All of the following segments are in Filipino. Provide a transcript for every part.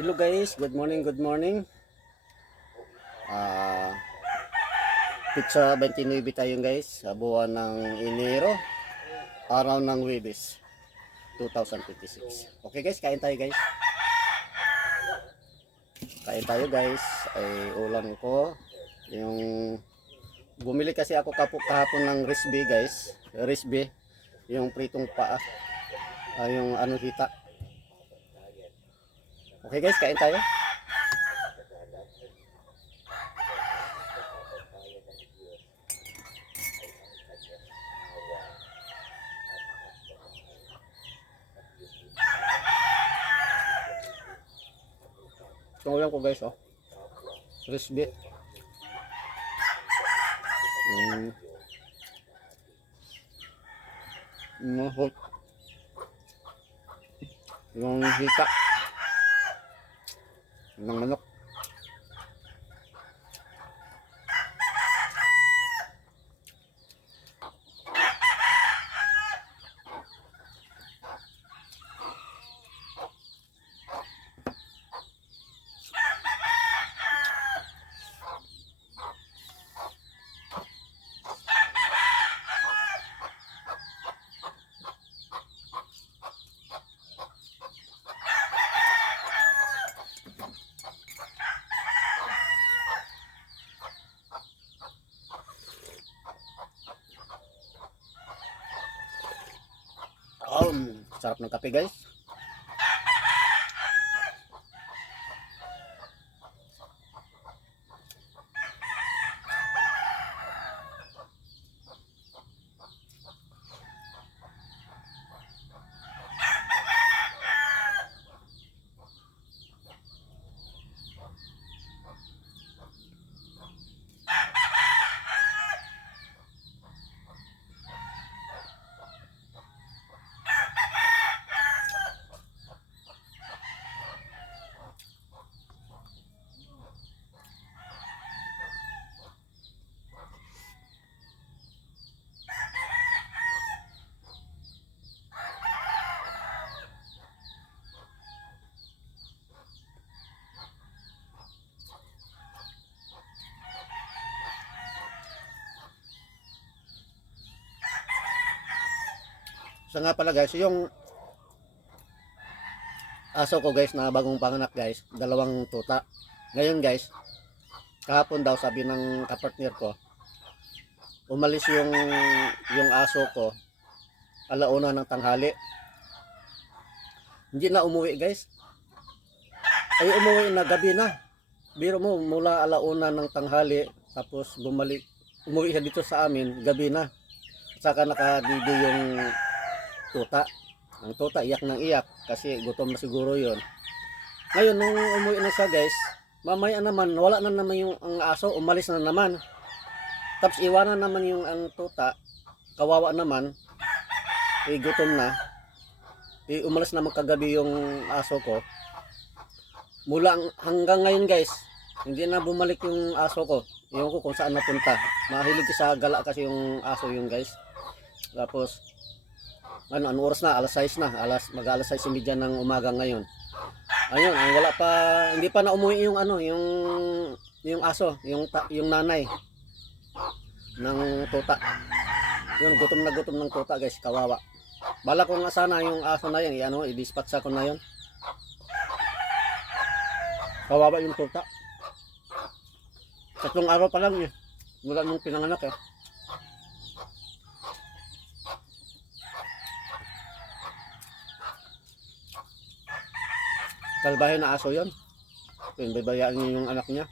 Hello guys, good morning, good morning. Ah, Pizza 29 tayo guys, sa buwan ng Enero, araw ng Huwebes, 2026. Okay guys, kain tayo guys. Kain tayo guys. Ay ulam ko yung bumili kasi ako kahapon ng risby guys. Risby, yung pritong paa, yung ano hita. Okay guys, kain tayo. Itong ulam ko guys, oh. Risby. Mm. Mahot. Yung hita ng manok. Sarap ng kape guys. So nga pala guys, yung aso ko guys na bagong panganak guys, dalawang tuta. Ngayon guys, kahapon daw sabi ng kapartner ko, umalis yung aso ko alauna ng tanghali. Hindi na umuwi guys. Ay umuwi na gabi na. Biro mo mula alauna ng tanghali tapos bumalik umuwi siya dito sa amin gabi na. Saka nakadido yung tuta. Ang tuta iyak ng iyak kasi gutom na siguro yon. Ngayon nung umuwi na siya guys, mamaya naman wala na naman yung ang aso, umalis na naman. Tapos iwanan naman yung ang tuta, kawawa naman, gutom na. Umalis naman kagabi yung aso ko. Mula hanggang ngayon guys, hindi na bumalik yung aso ko. Ewan ko kung saan napunta. Mahilig sa gala kasi yung aso yung guys. Tapos ano oras na? Alas 6 na. Mag-alas 6:30 ng umaga ngayon. Ayun, ang wala pa, hindi pa na umuwi yung ano, yung aso, yung nanay ng tuta. Yung gutom na gutom ng tuta, guys, kawawa. Bala ko nga sana yung aso na yan, i-dispatch ko na yon. Kawawa yung tuta. 3 araw pa lang eh. Mula nung pinanganak eh. Salbahe na aso yon. Babayaan niya yung anak niya.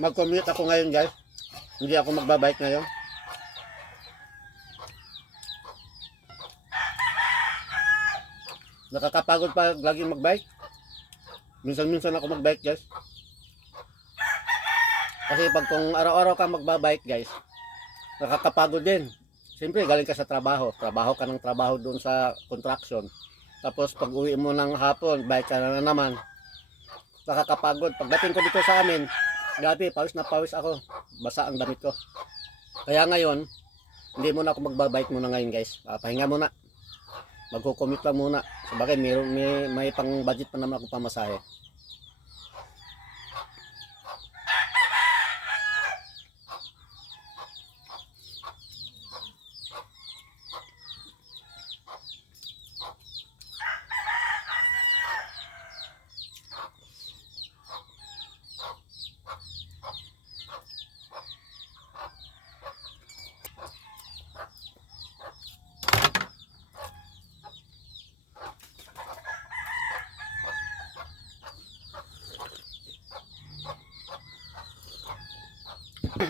Mag-commute ako ngayon guys. Hindi ako magbabike ngayon. Nakakapagod pa lagi magbike. Minsan-minsan ako magbike guys. Kasi pag kung araw-araw ka magbabike guys, nakakapagod din. Siyempre galing ka sa trabaho, trabaho ka ng trabaho doon sa construction. Tapos pag uwi mo ng hapon, bike ka na naman, nakakapagod. Pagdating ko dito sa amin, grabe, pawis na pawis ako, basa ang damit ko. Kaya ngayon, hindi muna ako magbabike muna ngayon guys. Pahinga muna. Magko-commute lang muna. Sabagay, may pang budget pa naman ako pamasahe.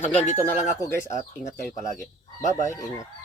Hanggang dito na lang ako guys at ingat kayo palagi. Bye bye, ingat.